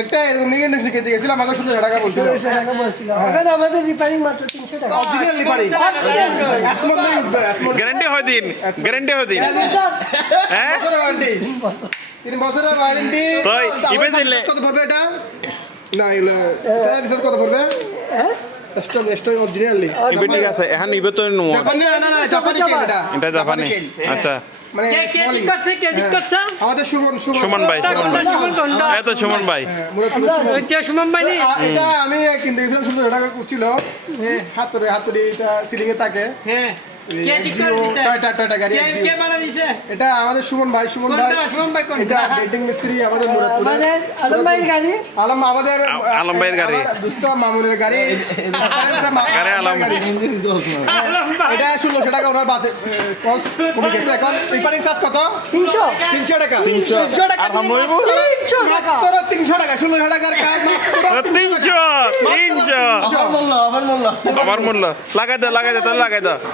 একটা এরকম নিয়ে শিখে দিয়েছিলাম আমাকে 1600 টাকা বলছিল। 1600 টাকা বলছিল। ওখানে আমাদের রিপেয়ারিং মাত্র 300 টাকা। অরিজিনাল রিপেয়ারিং একসময় নাই উঠবে একসময় গ্যারান্টি হয় দিন হ্যাঁ বছরের ওয়ারেন্টি 3 বছরের ওয়ারেন্টি তো ইবে দিলে কত পড়বে এটা না এগুলো সার্ভিস কত পড়বে হ্যাঁ? স্টোর অরিজিনালি ইবে ঠিক আছে এখন ইবে তো নো জাপানি না জাপানি কেন এটা এটা জাপানি কেন। আচ্ছা মানে কে ঠিক করছে, কে ঠিক করছে? আমাদের সুমন ভাই সুমন গন্ডা। এত সুমন ভাই ওইটা সুমন ভাই নি? এটা আমি কিনতে গেছিলাম 1600 টাকা করছিল হাতুড়ি এটা সিলিং এ থাকে হ্যাঁ। কে ঠিক করে জিও দিছে? টয়টা গাড়ি কে বানাই দিছে? এটা আমাদের সুমন ভাই কোনটা? সুমন ভাই কোনটা? এটা ডেটিং মিস্ত্রি আমাদের মুরাদপুরে আমাদের আলম ভাইয়ের গাড়ি। আমাদের আলম ভাইয়ের গাড়ি। আমার দোস্ত মামুনের গাড়ি গাড়ি আলম। আলম ভাই। এটা 1600 টাকা ওনার বাজে কস্ট কমে গেছে এখন রিপেয়ারিং চার্জ কত 300 300 টাকা 300 টাকা আর আমরা হইবো? 300 টাকা। মাত্র 300 টাকা 1600 টাকার কাজ মাত্র 300 300 আমার মূল্য লাগাই দাও তাহলে লাগাই দাও